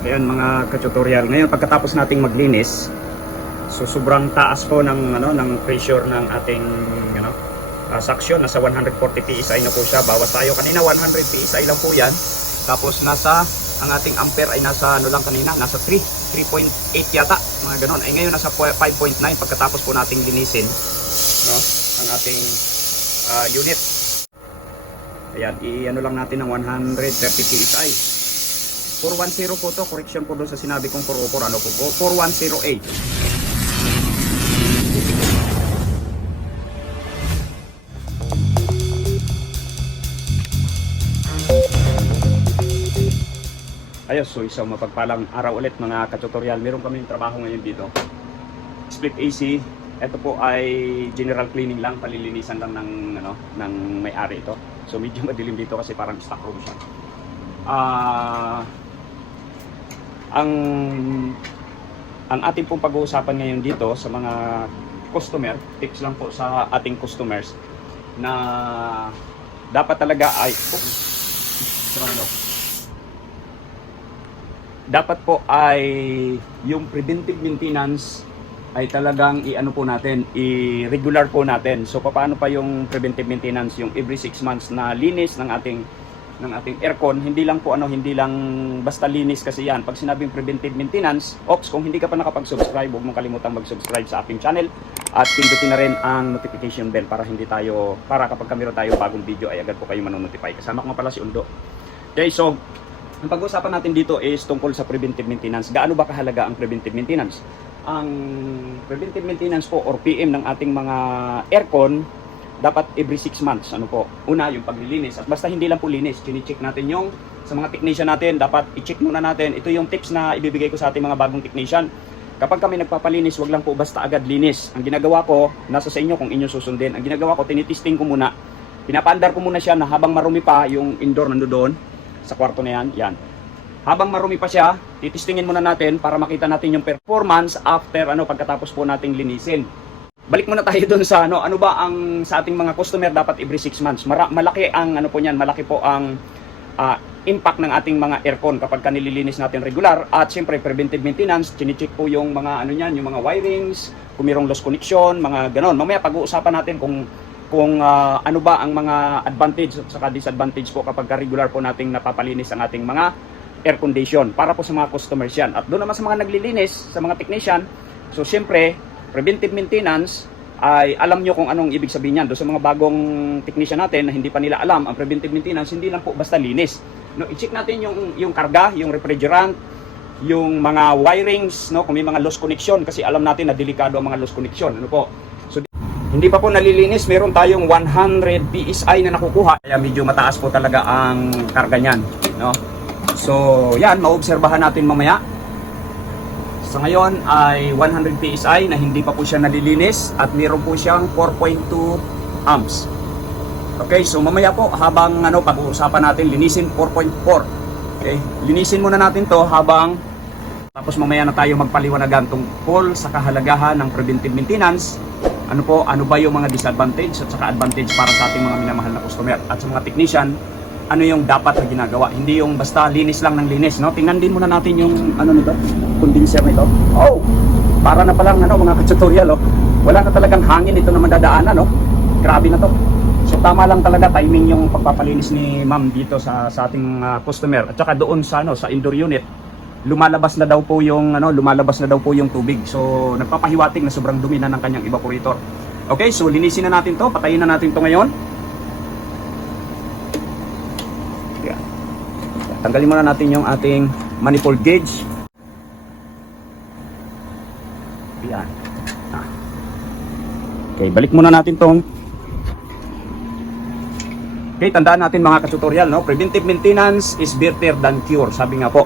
Ayan mga ka-tutorial. Ngayon pagkatapos nating maglinis, so sobrang taas po ng ng pressure ng ating suction. Nasa 140 PSI na po siya. Bawas tayo kanina 100 PSI lang po 'yan. Tapos nasa ang ating ampere ay nasa lang kanina, nasa 3.8 yata, mga ganon. Ay ngayon nasa 5.9 pagkatapos po nating linisin, no, ang ating unit. Ayan, lang natin ng 130 PSI. 410 po to, correction po doon sa sinabi kong 404, ano po 4108. Ayos, so isang mapagpalang araw ulit mga ka-tutorial. Meron kaming trabaho ngayon dito. Split AC. Ito po ay general cleaning lang, palilinisan lang ng may-ari ito. So medyo madilim dito kasi parang stock room siya. Ang ating pong pag-uusapan ngayon dito sa mga customer, tips lang po sa ating customers na dapat talaga ay dapat po ay yung preventive maintenance ay talagang i-regular po natin. So paano pa yung preventive maintenance, yung every 6 months na linis ng ating aircon, hindi lang basta linis kasi yan. Pag sinabing preventive maintenance, kung hindi ka pa nakapag-subscribe, huwag mong kalimutang mag-subscribe sa aking channel at pindutin na rin ang notification bell para kapag meron tayo bagong video ay agad po kayo manonotify. Kasama ko nga pala si Undo. Okay, so ang pag-uusapan natin dito is tungkol sa preventive maintenance. Gaano ba kahalaga ang preventive maintenance? Ang preventive maintenance po or PM ng ating mga aircon dapat every 6 months. Una, yung paglilinis. At basta hindi lang po linis, chine-check natin yung sa mga technician natin, dapat i-check muna natin. Ito yung tips na ibibigay ko sa ating mga bagong technician. Kapag kami nagpapalinis, wag lang po basta agad linis. Ang ginagawa ko, nasa sa inyo kung inyo susundin. Ang ginagawa ko, tinitesting ko muna. Pinapaandar ko muna siya na habang marumi pa yung indoor nandoon sa kwarto na yan. Habang marumi pa siya, titistingin muna natin para makita natin yung performance after pagkatapos po nating linisin. Balik muna tayo doon sa ano ba ang sa ating mga customer dapat every 6 months. Malaki ang malaki po ang impact ng ating mga aircon kapag nililinis natin regular. At siyempre preventive maintenance, chine-check po yung mga yung mga wirings, kung mayroong lost connection, mga ganon. Mamaya pag-uusapan natin kung ano ba ang mga advantage at saka disadvantage po kapag regular po nating napapalinis ang ating mga air condition para po sa mga customers yan. At doon naman sa mga naglilinis, sa mga technician, so siyempre preventive maintenance ay alam nyo kung anong ibig sabihin yan. Doon sa mga bagong technician natin na hindi pa nila alam, ang preventive maintenance hindi lang po basta linis. I-check natin yung karga, yung refrigerant, yung mga wirings, kung may mga lost connection, kasi alam natin na delikado ang mga lost connection. So hindi pa po nalilinis, meron tayong 100 PSI na nakukuha. Kaya medyo mataas po talaga ang karga niyan, So, yan, maobserbahan natin mamaya. Sa ngayon ay 100 PSI na hindi pa po siya nalilinis at meron po siyang 4.2 amps. Okay, so mamaya po habang pag-uusapan natin, linisin 4.4. Okay, linisin muna natin to tapos mamaya na tayo magpaliwanagan tungkol sa kahalagahan ng preventive maintenance. Ano ba yung mga disadvantage at saka advantage para sa ating mga minamahal na customer at sa mga technician, ano yung dapat na ginagawa. Hindi yung basta linis lang ng linis, Tingnan din muna natin yung nito, condenser nito. Para na palang mga ka-tutorial, Wala na talagang hangin ito na madadaanan, Grabe na to. So tama lang talaga timing yung pagpapalinis ni Ma'am dito sa ating customer. At saka doon sa indoor unit, lumalabas na daw po yung tubig. So nagpapahiwatig na sobrang dumi na ng kanyang evaporator. Okay, so linisin na natin to, patayin na natin to ngayon. Tanggalin muna natin yung ating manifold gauge. Yan. Okay, balik muna natin tong. Okay, tandaan natin mga ka-tutorial, Preventive maintenance is better than cure, sabi nga po,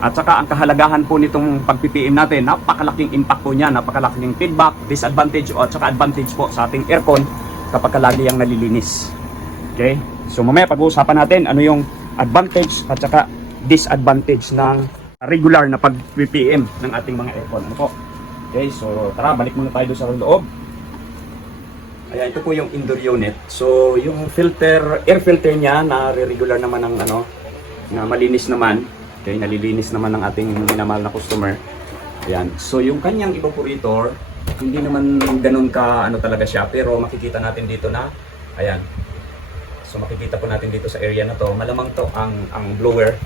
At saka ang kahalagahan po nitong pag-PPM natin, napakalaking impact po niya, napakalaking feedback, disadvantage at saka advantage po sa ating aircon kapag lagi yang nalilinis. Okay? So mamaya pag-uusapan natin ano yung advantage at saka disadvantage ng regular na pag-PPM ng ating mga aircon. Okay, so tara, balik muna tayo doon sa loob. Ayan, ito po yung indoor unit. So yung air filter niya na regular naman ng na malinis naman. Okay, nalilinis naman ng ating minamahal na customer. Ayan. So yung kanyang evaporator, hindi naman ganun ka ano talaga siya, pero makikita natin dito na ayan. So makikita po natin dito sa area na to, malamang to ang blower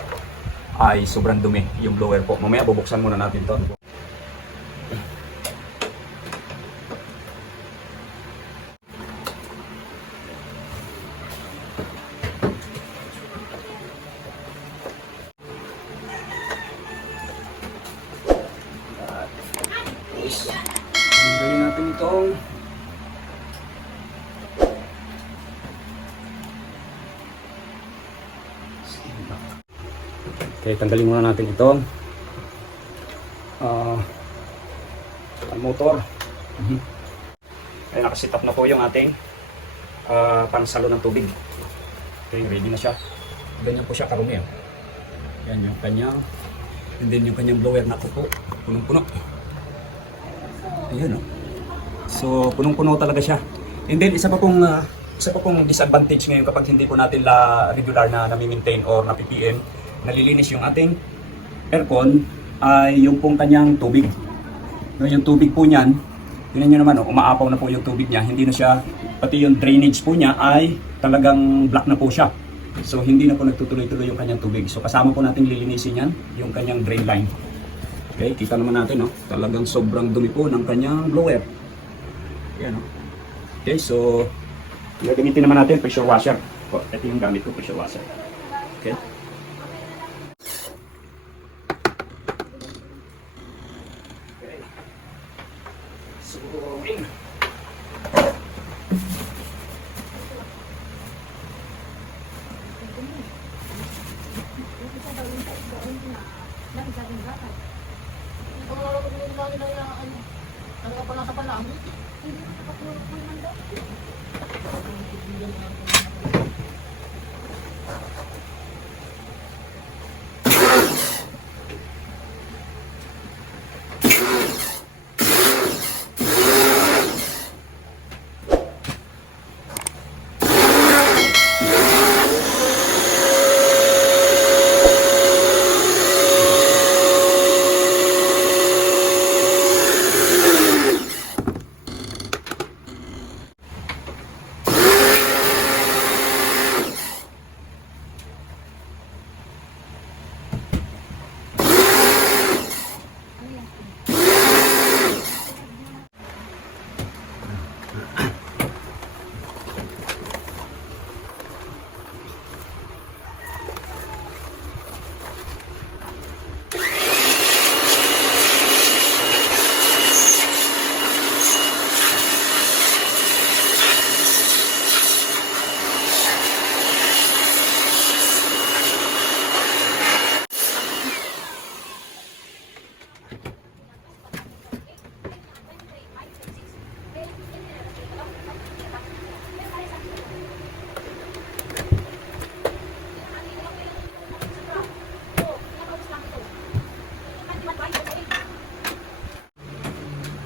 ay sobrang dumi yung blower po. Mamaya bubuksan muna natin to. Tanggalin natin itong okay, tanggalin muna natin itong motor. Ay, nakasit up na po yung ating pangsalo ng tubig. Okay, ready na siya. Ganyan po siya karumi. Yan yung kanyang, and then yung kanyang blower na po punong-puno. Ayan, oh. So punong-puno talaga siya. And then isa pa pong disadvantage ngayon kapag hindi po natin regular na nami-maintain or na-PPM, nalilinis yung ating aircon, ay yung pong kanyang tubig. No, yung tubig po niyan, tingnan nyo naman, oh, umaapaw na po yung tubig niya. Hindi na siya, pati yung drainage po niya ay talagang black na po siya. So hindi na po nagtutuloy-tuloy yung kanyang tubig. So kasama po natin lilinisin yan, yung kanyang drain line. Okay, kita naman natin, no? Talagang sobrang dumi po ng kanyang blower. Ayan, no? Okay, so gagamitin naman natin pressure washer. Oh, ito yung gamit ko, pressure washer. Okay. So,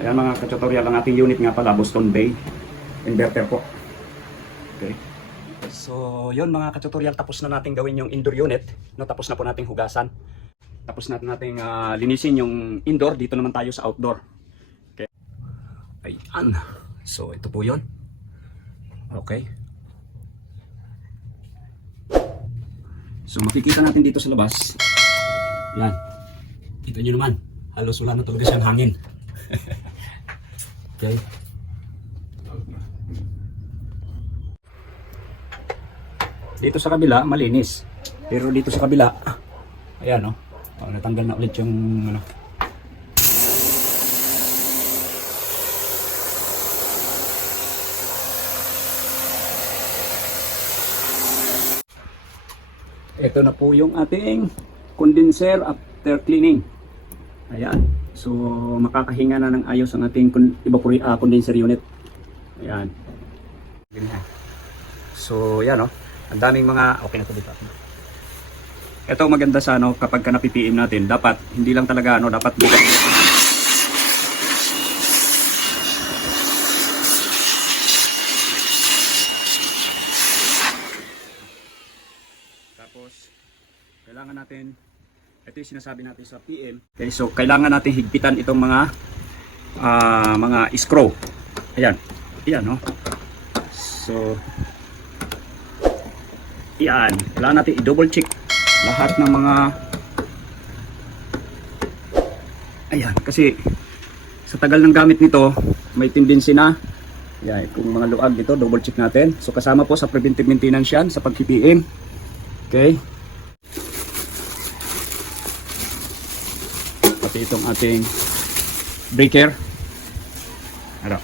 ayan mga ka-tutorial, ang ating unit nga pala, Boston Bay inverter po. Okay. So, yun mga ka-tutorial, tapos na natin gawin yung indoor unit. No, tapos na po nating hugasan. Tapos na nating linisin yung indoor. Dito naman tayo sa outdoor. Okay. Ayan. So, ito po yun. Okay. So, makikita natin dito sa labas. Yan. Kita nyo naman. Halos wala na talaga siyang hangin. Okay. Dito sa kabila malinis. Pero dito sa kabila, ayan, oh. Natanggal na ulit yung ano. Ito na po yung ating condenser after cleaning. Ayan. So makakahinga na ng ayos ang ating condenser unit. Ayan. So yan, oh. Ang daming mga okay na to dito. Ito maganda sa ano kapag ka na-PPM natin, dapat hindi lang talaga ano, dapat tapos kailangan natin Ito yung sinasabi natin sa PM. Okay, so kailangan natin higpitan itong mga screw. Ayan. Ayan, no? So, yan. Kailangan natin i-double check lahat ng mga ayan. Kasi sa tagal ng gamit nito, may tendency na yan, kung mga luag dito, double check natin. So, kasama po sa preventive maintenance yan sa pag-PPM. Okay. Pati itong ating breaker. Ano?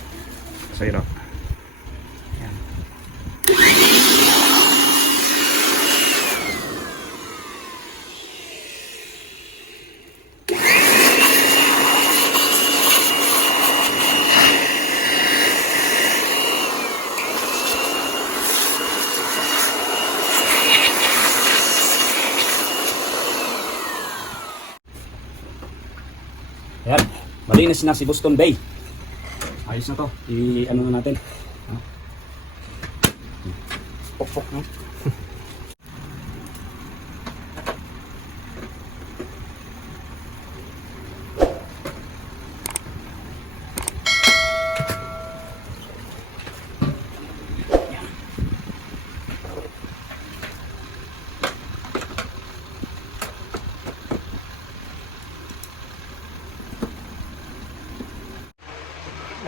So, ito. Ayan, malinis na si Boston Bay. Ayos na to. I-ano na natin. Pok-pok, no?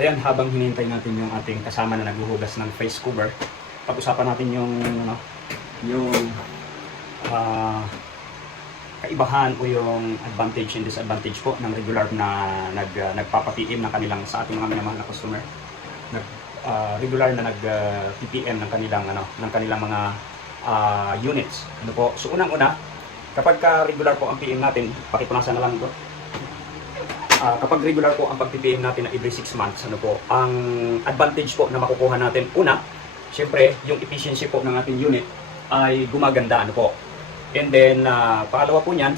Ayan, habang hinihintay natin yung ating kasama na naghuhugas ng face cover, pag-usapan natin yung kaibahan o yung advantage and disadvantage po ng regular na nagpapa-PM ng kanilang sa ating mga minamahal na customer. Regular na nag-PPM ng kanilang mga units. Ano po? So unang-una, kapag regular po ang PM natin, pakipunasan na lang ito. Kapag regular po ang pag-PPM natin na every 6 months, ano po, ang advantage po na makukuha natin, una, syempre, yung efficiency po ng ating unit ay gumaganda, ano po. And then, pangalawa po niyan,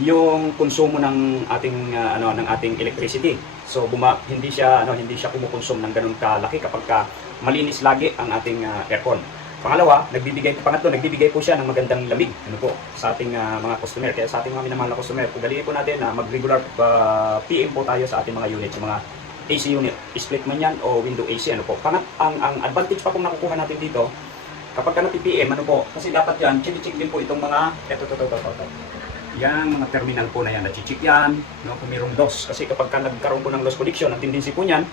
yung konsumo ng ating electricity. So, hindi siya kumukonsume ng ganun kalaki kapag malinis lagi ang ating aircon. Pangalawa, pangatlo, nagbibigay po siya ng magandang lamig, ano po, sa ating mga customer. Kaya sa ating mga minamahal na customer, ugaliin po natin na mag-regular PM po tayo sa ating mga units, mga AC unit, split man yan o window AC, ano po. Ang advantage pa pong nakukuha natin dito, kapag ka na-PPM, ano po, kasi dapat yan, check din po itong mga, yan, mga terminal po na yan, na-check yan, no, kung mayroong loss. Kasi kapag ka nagkaroon po ng loss connection, ang tendency po niyan,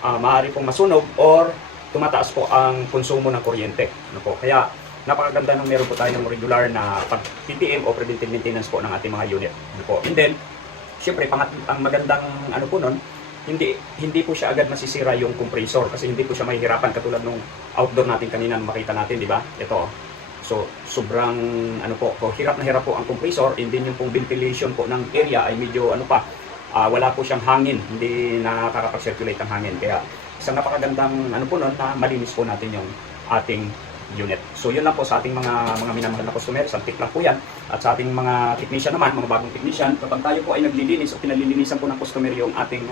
maaari pong masunog or tumataas po ang konsumo ng kuryente. Ano po? Kaya napakaganda nang meron po tayong regular na pag-PPM o preventive maintenance po ng ating mga unit. Ano po? And then, siyempre, ang magandang ano po nun, hindi po siya agad masisira yung compressor kasi hindi po siya mahihirapan katulad nung outdoor natin kanina makita natin, di ba? Ito. So, sobrang hirap na hirap po ang compressor, and then yung pong ventilation po ng area ay medyo wala po siyang hangin, hindi nakakapag-circulate ang hangin. Kaya isang napakagandang na malinis po natin yung ating unit. So yun lang po sa ating mga minamahal na customer, isang tip lang po yan. At sa ating mga technician naman, mga bagong technician, kapag tayo po ay naglilinis o pinalilinisan po ng customer yung ating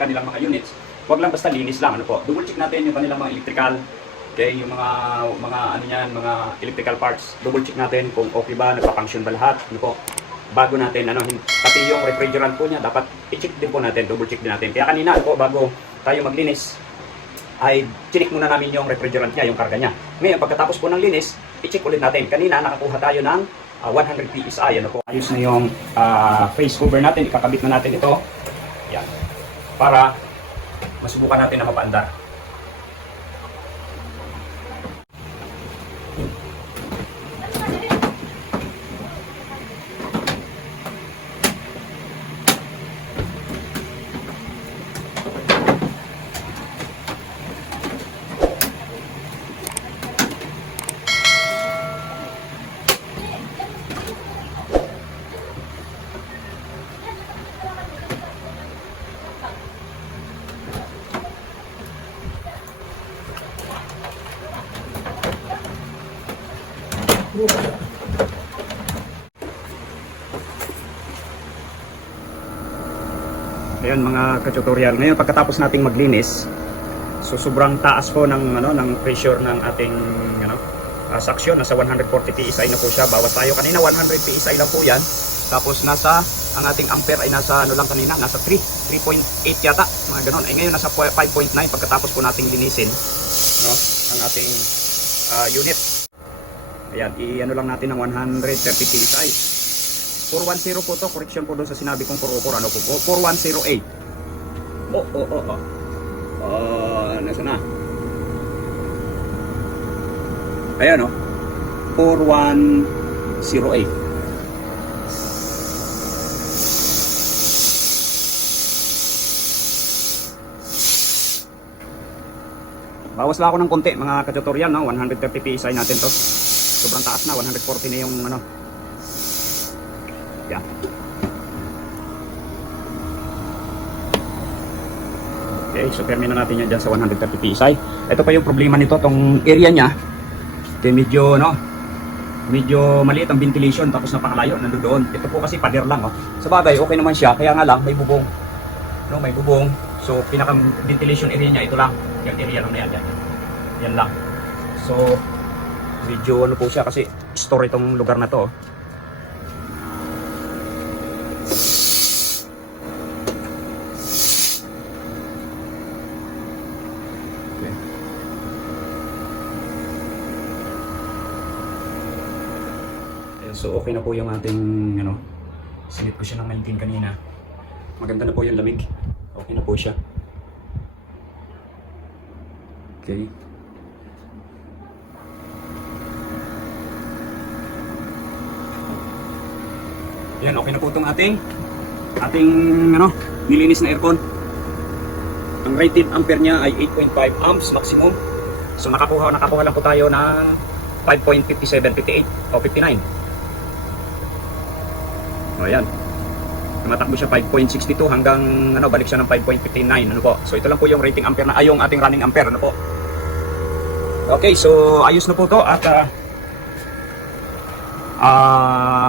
kanilang mga units, huwag lang basta linis lang, double check natin yung kanilang mga electrical, okay, yung mga electrical parts, double check natin kung okay ba, nagpa-function ba lahat, bago natin, pati yung refrigerant po niya, dapat i-check din po natin, double check din natin. Kaya kanina bago tayo maglinis, ay chinik muna namin yung refrigerant niya, yung karga niya. Ngayon, pagkatapos po ng linis, i-check ulit natin. Kanina, nakakuha tayo ng 100 PSI. Ayos na yung face cover natin, ikakabit na natin ito. Yan. Para masubukan natin na mapaandar. Ayan mga ka-tutorial. Ngayon pagkatapos nating maglinis, so sobrang taas po ng pressure ng ating suction, nasa 140 PSI na po siya. Bawas tayo kanina 100 PSI lang po 'yan. Tapos ang ating ampere ay nasa ano lang kanina, nasa 3.8 yata, mga ganun. Ay ngayon nasa 5.9 pagkatapos po nating linisin, no, ang ating unit. Ayan, i-ano lang natin ng 130 psi. 410 po to, correction po doon sa sinabi kong 404, ano po, 4108. Nasa na? Ayan, oh. 4108. Bawas lang ako ng konti, mga ka-tutorial, no? 130 psi natin to. Sobrang taas na, 140 na yung ano. Yan. Okay, so permin na natin yan dyan sa 130 psi. Ito pa yung problema nito, tong area niya. Okay, medyo maliit ang ventilation, tapos napakalayo, nandoon. Ito po kasi pader lang, oh. Sa bagay, okay naman siya, kaya nga lang, may bubong. No, may bubong. So, pinaka-ventilation area niya, ito lang. Yung area lang na yan, yan lang. So, medyo ano po siya, kasi store itong lugar na to, oh. So okay na po yung ating ano, sinit ko siya ng 19 kanina. Maganda na po yung lamig. Okay na po siya. Okay. Yan, okay na po itong ating ano, nilinis na aircon. Ang rated ampere niya ay 8.5 amps maximum. So nakakuha lang po tayo ng 5.57, 58 o 59. O ayan, tumatakbo siya 5.62 hanggang ano, balik siya ng 5.59, ano po. So ito lang po yung rating ampere na, yung ating running ampere, ano po. Okay, so ayos na po to. At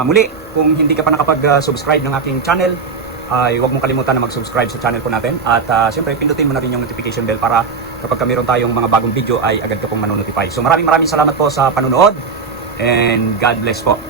muli, kung hindi ka pa nakapag-subscribe ng aking channel, ay huwag mong kalimutan na mag-subscribe sa channel po natin. At siyempre, pindutin mo na rin yung notification bell para kapag meron tayong mga bagong video ay agad ka pong manonotify. So maraming salamat po sa panonood and God bless po.